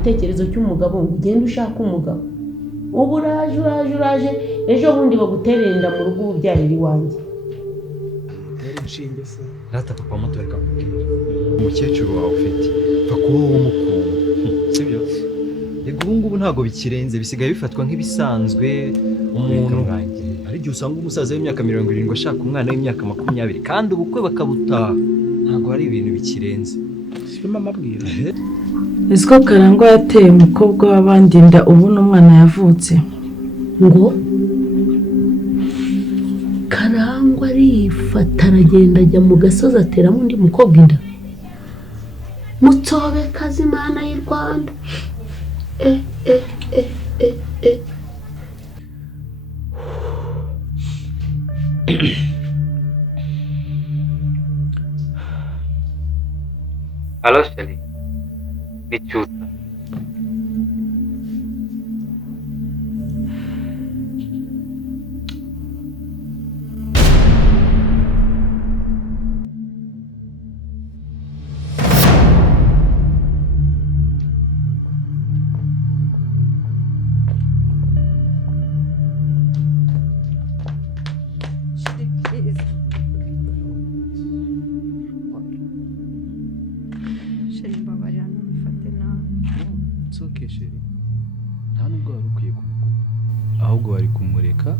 igitekerezo cy'umugabo ngo ugende ushaka umugabo ubu uraje ejo bundi baguterera mu rugo ubyarira iwanjye inshinge se rata papa muto reka umukecuru wawe ufite pfa kuba wowe umukunda sibyo yego ubu ntago bikirenze bisigaye bifatwa nk'ibisanzwe umuntu ari gihe usanga umusaza w'imyaka 70 ashaka umwana w'imyaka 20 kandi ubukwe bakabutaha ntago ari ibintu bikirenze sima mabwira Iziko Karangwa yateye umukobwa w'abandi nda ubu n'umwana yavutse ngo Karangwa arifata aragenda ajya mu gasozi ateramo undi mukobwa inda mutsobe kazimana y'u Rwanda Allo Shali nicyuta ahubwo wari kumureka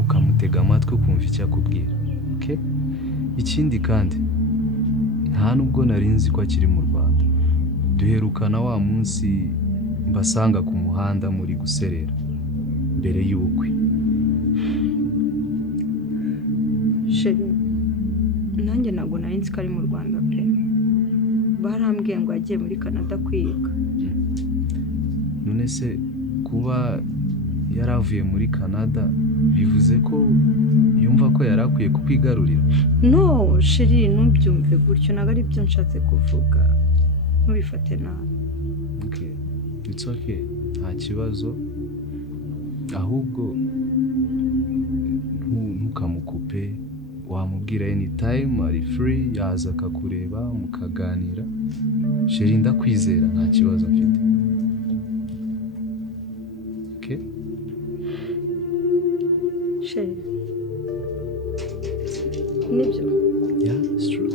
ukamutega amatwi ukumva icyo akubwira okay ikindi kandi nta nubwo narinzi ko akiri mu Rwanda duherukana wa munsi mbasanga ku muhanda muri guserera mbere y'ubukwe Sheri nanjye ntabwo narinzi ko ari mu Rwanda pe barambwiye ngo agiye muri Canada kwiga none se kuba yaravuye muri Canada bivuze ko yumva ko yarakwiye kukwigarurira no Sheri ntubyumve gutyo naga ari byo nshatse kuvuga ntubifate nabi okay it's okay nta kibazo ahubwo ntukamukupe wamubwira anytime ari free yaza akakureba mukaganira Sheri ndakwizera nta kibazo mfite okay Sheri nibyo yeah it's true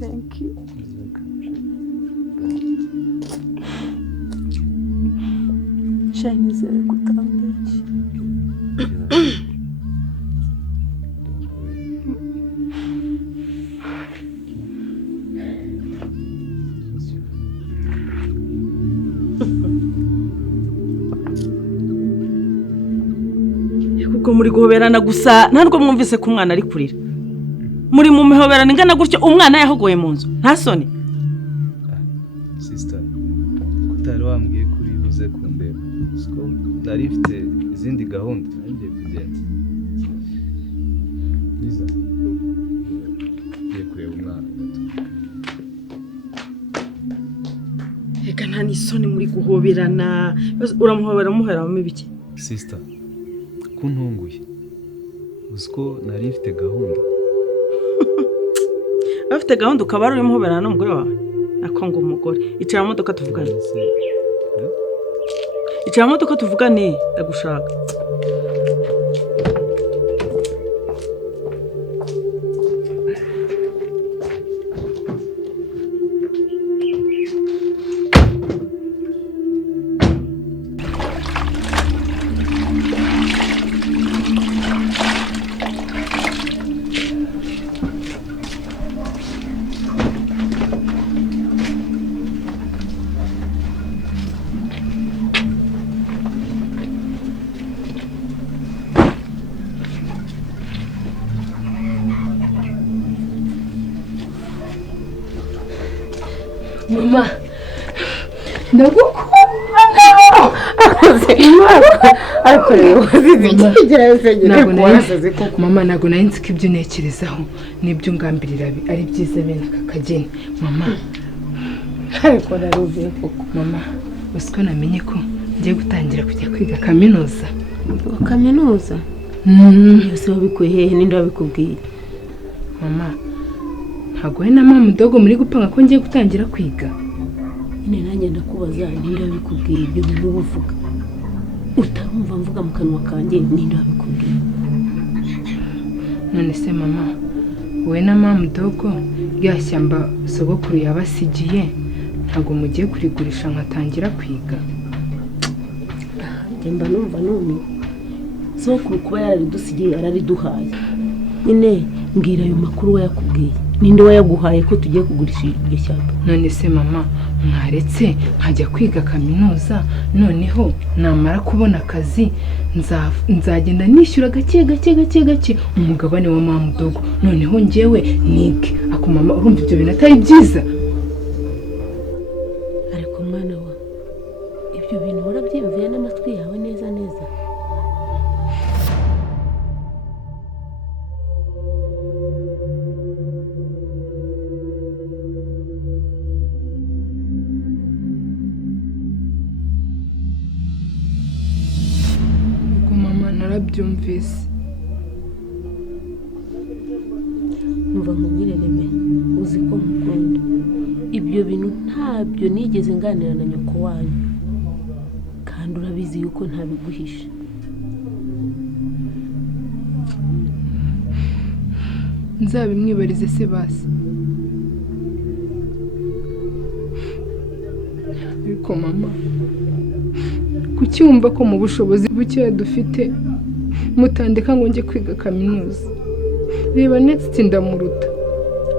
thank you Sheri nizere kutambeshya kuko muri guhoberana gusa ntabwo mwumvise ko umwana ari kurira muri mu mihoberano ingana gutyo umwana yahogoye mu nzu nta soni sister kutari wambwiye kuri buze kundeba siko nari mfite izindi gahunda ngiye kugenda Liza ngiye kureba umwana reka nta n'isoni muri guhoberana uramuhobera muheramo ibiki sister kuntunguye uziko nari mfite gahunda afite gahunda ukaba ari umuhoberana n'umugore wawe nakongo umugore icara mu modoka tuvugane icara mu modoka tuvugane ndagushaka Mama ndagukunda ariko rero uzizigera yosegera kwasaze koko mama nago narinzi ko ibyo nekerezaho nibyo ngambirira ari byiza bene kakageni mama ariko naruvuye koko mama usiko namenye ko ngiye gutangira kujya kwiga kaminuza kaminuza yose wabikuye hehe ninde wabikubwiye mama ntabwo we na mama mudogo muri gupanga ko ngiye gutangira kwiga. nyine nanjye ndakubaza ninde wabikubwiye ibyo bintu uvuga utarumva mvuga mu kanwa kanjye ninde wabikubwiye? None se mama we na mama mudogo rya shyamba sogokuru yabasigiye ntabwo mugiye kurigurisha nkatangira kwiga? Mba numva none sogokuru kuba yararidusigiye yarariduhaye. Nyine mbwira ayo makuru wayakubwiye, ninde wayaguhaye ko tugiye kugurisha iryo shyamba? None se mama mwaretse nkajya kwiga kaminuza, noneho namara kubona akazi nzagenda nishyura gake umugabane wa mama mudogo, noneho njyewe nige. Ako mama urumva ibyo bintu atari byiza? Ariko mwana wa ibyo bintu warabyiyumviye n'amatwi yawe neza? Narabyumvise. Umva nkubwire Reme, uzi ko mukunda. Ibyo bintu ntabyo nigeze nganira na nyoko wanyu, kandi urabizi yuko ntabiguhisha. Nzabimwibarize se basi. Ariko mama kuki wumva ko mu bushobozi buke dufite mutandika ngo njye kwiga kaminuza? Reba next ndamuruta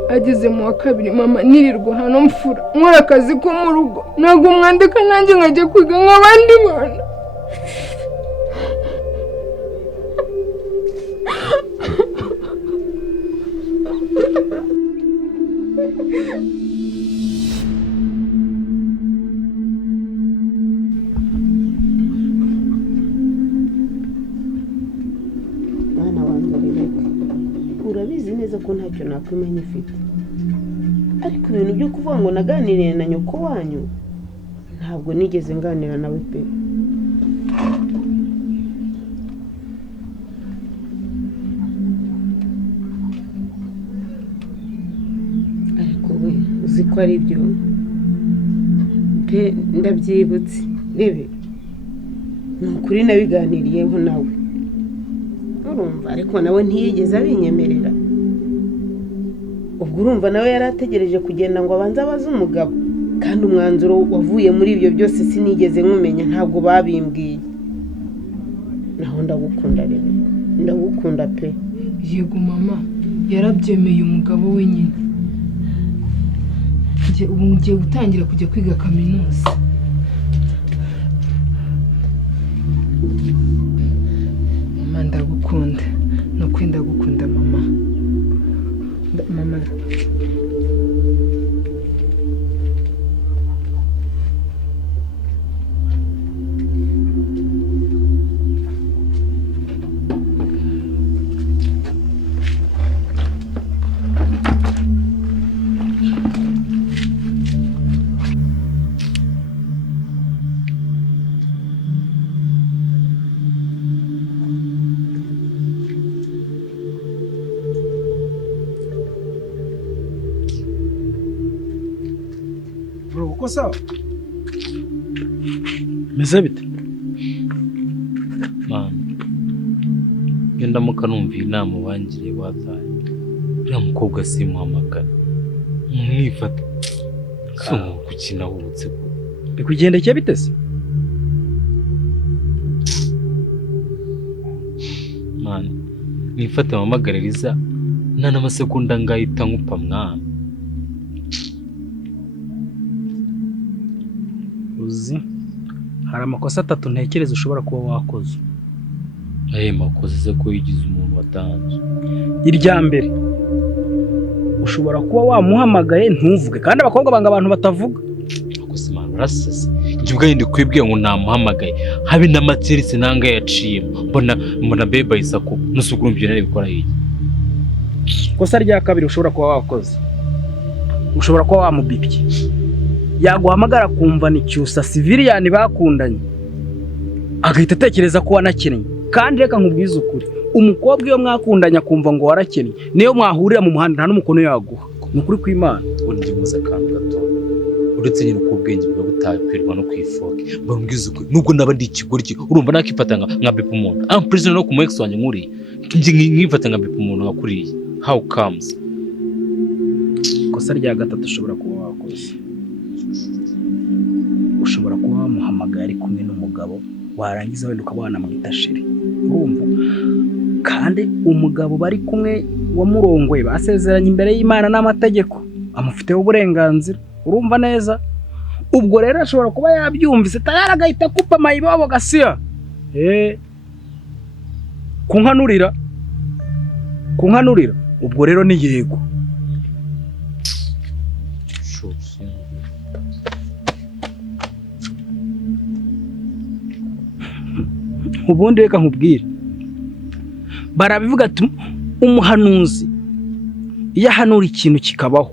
ageze mu wa kabiri mama nirirwa hano mfura nkora akazi ko mu rugo, ntabwo mwandika nanjye nkajya kwiga nk'abandi bana. Urabizi neza ko ntacyo nakwimenya ifite, ariko ibintu byo kuvuga ngo naganiriye na nyoko wanyu ntabwo nigeze nganira nawe pe. Ariko we uzi ko ari byo pe, ndabyibutse. Rebe ni ukuri nabiganiriyeho nawe urumva, ariko nawe ntiyigeze abinyemerera. Ubwo urumva nawe yari ategereje kugenda ngo abanze abaze umugabo, kandi umwanzuro wavuye muri ibyo byose sinigeze nkumenya, ntabwo babimbwiye. Naho ndagukunda Rebe, ndagukunda pe. Yego mama yarabyemeye umugabo we nyine. Ubu ngiye gutangira kujya kwiga kaminuza. Mama ndagukunda, no kwenda gukunda mama. Mama uko sawa meze bite? Mama genda mukanumva inama wangiriye wazaye, uriya mukobwa simuhamagara mwifata so gukina hubutse ko bikugendekeye bitese? Mama mwifata mpamagaririza nta n'amasegonda ngahita nkupa mwana. Uzi hari amakosa 3 ntekereza ushobora kuba wakoze. Aye makosa se ko yigize umuntu watanze. Irya mbere ushobora kuba wamuhamagaye ntuvuge, kandi abakobwa banga abantu batavuga. Ako simana urasase njye ubwayindi kwibwiye ngo namuhamagaye habe n'amatsiritse nanga yaciyemo mbona beba isako nusugurumvye nari bikora iki. Kosa rya kabiri ushobora kuba wakoze, ushobora kuba wamubibye, yaguhamagara kumva ni cyusa civilian bakundanye agahita atekereza ko wanakennye. Kandi reka nkubwize ukuri, umukobwa iyo mwakundanye akumva ngo warakennye, niyo mwahurira mu muhanda nta n'umukono yaguha. ni ukuri kw'Imana. ubundi njye muza akantu gato uretse nyine uko ubwenge bwawe butakwirwa no kwifoke mbabwiza ukuri nubwo naba ndi ikigoryi urumva nakifata nka bepa umuntu am prisoner no ku ex wanjye nkuriye njye nkifata nka bepa umuntu nkakuriye how comes ikosa rya gatatu ushobora kuba wakoze, ushobora kuba wamuhamagaye ari kumwe n'umugabo warangiza wenda ukaba wanamwita sheri, urumva? Kandi umugabo bari kumwe wamurongoye basezeranye imbere y'Imana n'amategeko, amufiteho uburenganzira, urumva neza? Ubwo rero ashobora kuba yabyumvise tayari agahita akupa mayibobo gasiya kunkanurira ubwo rero ni yego. Ubundi reka nkubwire, barabivuga ati umuhanuzi iyo ahanura ikintu kikabaho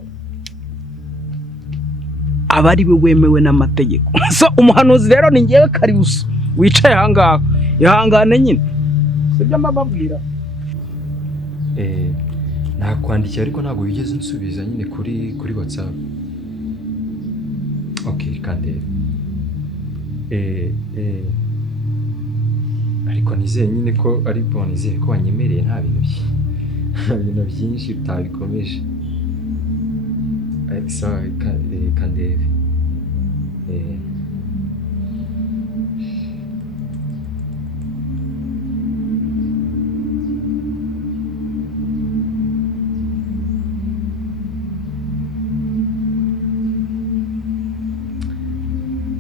aba ari we wemewe n'amategeko. So umuhanuzi rero ni ngewe Karibuso wicaye ahangaha, ihangane nyine sibyo mbabwira. Nakwandikiye ariko ntabwo wigeze unsubiza nyine kuri WhatsApp. Okay, kandi ariko nizeye nyine ko ari bon, nizeye ko wanyemereye nta bintu byinshi utabikomeje. Sawa kandi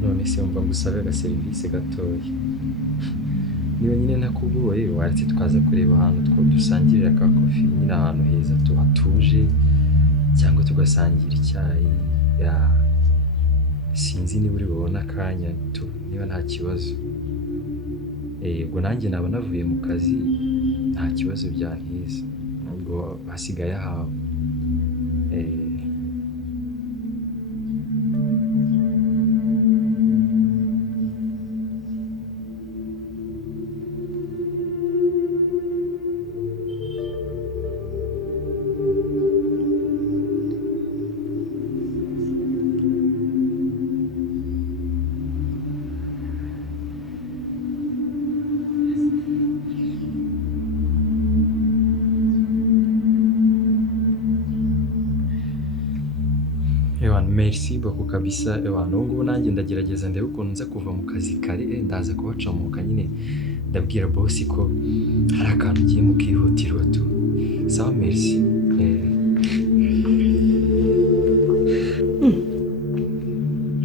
none se wumva ngusabe agaserivisi gatoya, niba nyine nakugoye waretse twaza kureba ahantu dusangirira ka kofi nyine ahantu heza tuhatuje, cyangwa tugasangira icyayi. Sinzi niba uri bubone akanya niba nta kibazo. Ubwo nanjye naba navuye mu kazi nta kibazo byanteza, ubwo hasigaye ahawe. Merci beaucoup kabisa. N'ubwo nanjye ndagerageza ndebe ukuntu nza kuva mu kazi kare, ndaza kubacamuka nyine ndabwira boss ko hari akantu ugiye mu kihutirwa tu. Sawa, merci.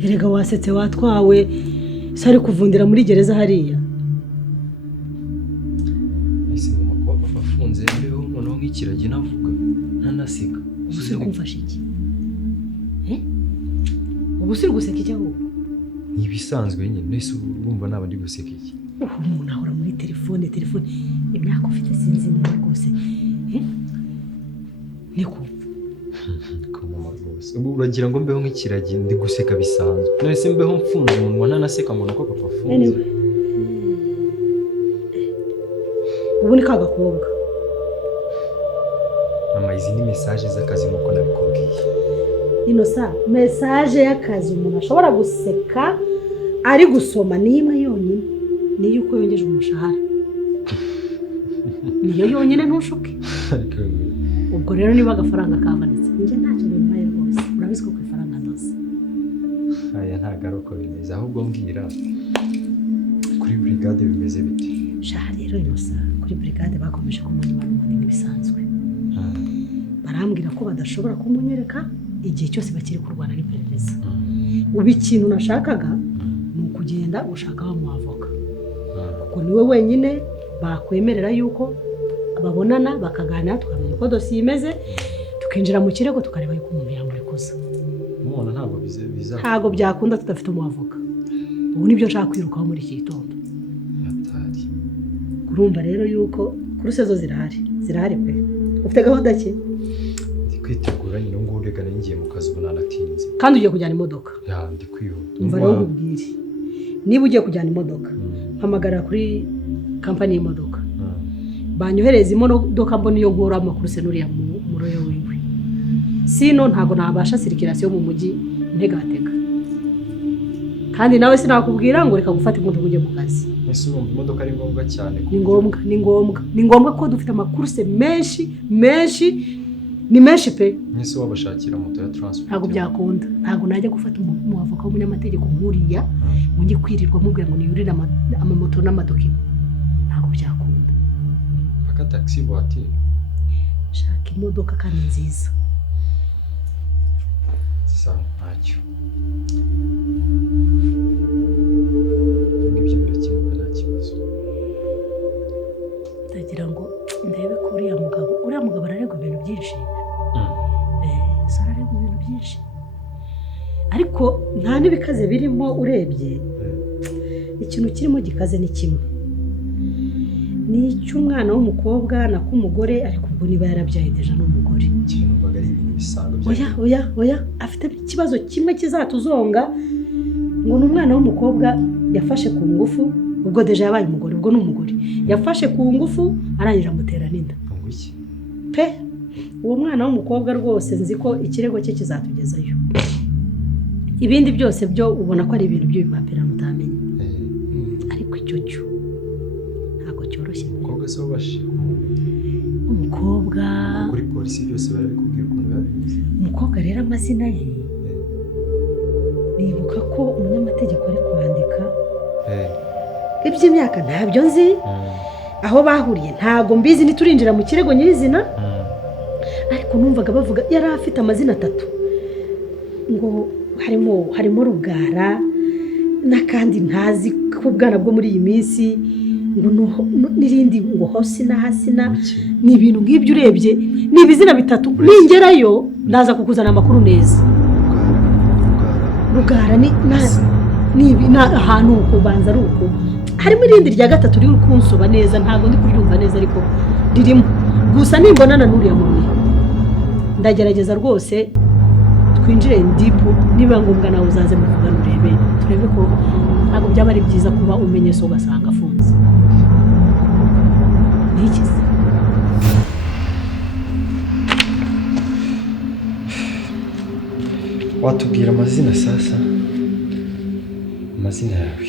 Erega wasetse watwawe sari kuvundira muri gereza hariya. Ese mu makwa bafunze mbeho noneho nk'ikiragi navuga ntanasiga. Ubuse kumfasha iki? Ubuse guseka iki ahubwo? Ibisanzwe nyine, nese urumva naba ndi guseka iki? Umuntu ahora muri telefone imyaka ufite sinzi niba rwose. Niko mama rwose ubu uragira ngo mbeho nk'ikiragi ndi guseka bisanzwe, nese mbeho mfunze umunwa ntanaseka ngo nuko papa afunze. Ubu ni ka gakobwa. Mama, izi ni message z'akazi nk'uko nabikubwiye. Inosa message y'akazi umuntu ashobora guseka ari gusoma niba yonyine niyo uko yongeje umushahara niyo yonyine ntushuke. Ubwo rero niba agafaranga kamanitse njye ntacyo bimaye rwose, urabizi ko ifaranga ndoze. Aya ntago ari uko bimeze, ahubwo mbwira kuri brigade bimeze bite? Shaha rero Inosa kuri brigade bakomeje kumunyima nk'ibisanzwe. Barambwira ko badashobora kumunyereka igihe cyose bakiri kurwana n'iperereza. Ubu ikintu nashakaga ni ukugenda gushaka wa avoka, kuko niwe wenyine bakwemerera yuko babonana bakaganira tukamenya uko dosiye imeze, tukinjira mu kirego tukareba yuko umuntu yamurekuza. Umwana ntabwo ntabwo byakunda tudafite umuavoka. Ubu nibyo nshaka kwirukaho muri iki gitondo. Urumva rero yuko kuruse zo zirahari pe. Ufite gahunda ki? Kwitegura nyine ngo uregane ngiye mu kazi ubu nanatinze. Kandi ugiye kujyana imodoka? Ya ndi kwihuta. Umva rero nkubwire, niba ugiye kujyana imodoka mpamagara kuri kampani y'imodoka banyohereza imodoka mbona iyo nkura amakuru se nuriya muroyo wiwe. sino ntabwo nabasha sirikirasiyo mu mujyi ntegatega kandi nawe sinakubwira ngo reka gufata imodoka ujye mu kazi. Ese urumva imodoka ari ngombwa cyane? Ni ngombwa ko dufite amakurse menshi ni menshi pe. Ese wabashakira moto ya transport? Ntabwo byakunda, ntabwo najya gufata umuntu wavoka w'umunyamategeko nkuriya ngo njye kwirirwa mubwira ngo niyurire amamoto n'amadokima, ntabwo byakunda. Paka taxi voiture. Shaka imodoka kandi nziza. Sawa ntacyo. Ibyo birakemuka nta kibazo. Ndagira ngo ndebe ko uriya mugabo araregwa ibintu byinshi. Araregwa ibintu byinshi. Ariko nta n'ibikaze birimo urebye. Ikintu kirimo gikaze ni kimwe. Ni icy'umwana w'umukobwa na k'umugore, ariko ubwo niba yarabyaye deja n'umugore. Numvaga ari ibintu bisanzwe bya. Oya, afite ikibazo kimwe kizatuzonga ngo n'umwana w'umukobwa yafashe ku ngufu, ubwo deja yabaye umugore, ubwo n'umugore. Yafashe ku ngufu arangije amutera n'inda. Pe, uwo mwana w'umukobwa rwose nzi ko ikirego cye kizatugezayo. Ibindi byose byo ubona ko ari ibintu by'ibipapira mutamenye. Ariko icyo cyo ntabwo cyoroshye. Umukobwa se wabashije umukobwa kuri polisi byose barabikubwira ukuntu babivuze. Umukobwa rero amazina ye nibuka ko umunyamategeko ari kwandika iby'imyaka ntabyo nzi, aho bahuriye ntabwo mbizi, ntiturinjira mu kirego nyirizina, ariko numvaga bavuga yari afite amazina 3 ngo harimo Rugara n'akandi ntazi ko bwana bwo muri iyi minsi ngo n'irindi ngo Hosina Hasina, ni ibintu nk'ibyo urebye, ni ibizina 3 ningerayo ndaza kukuzana amakuru neza. Rugara ni ahantu kubanza ari uko, harimo irindi rya 3 riri kunsoba neza, ntabwo ndi kuryumva neza ariko ririmo gusa nimbonana n'uriya muntu ndagerageza rwose twinjire ndipu, niba ngombwa nawe uzaze mu kugana turebe ko ntabwo byaba ari byiza kuba umenye so ugasanga afunze. Niki se? Watubwira amazina sasa? Amazina yawe?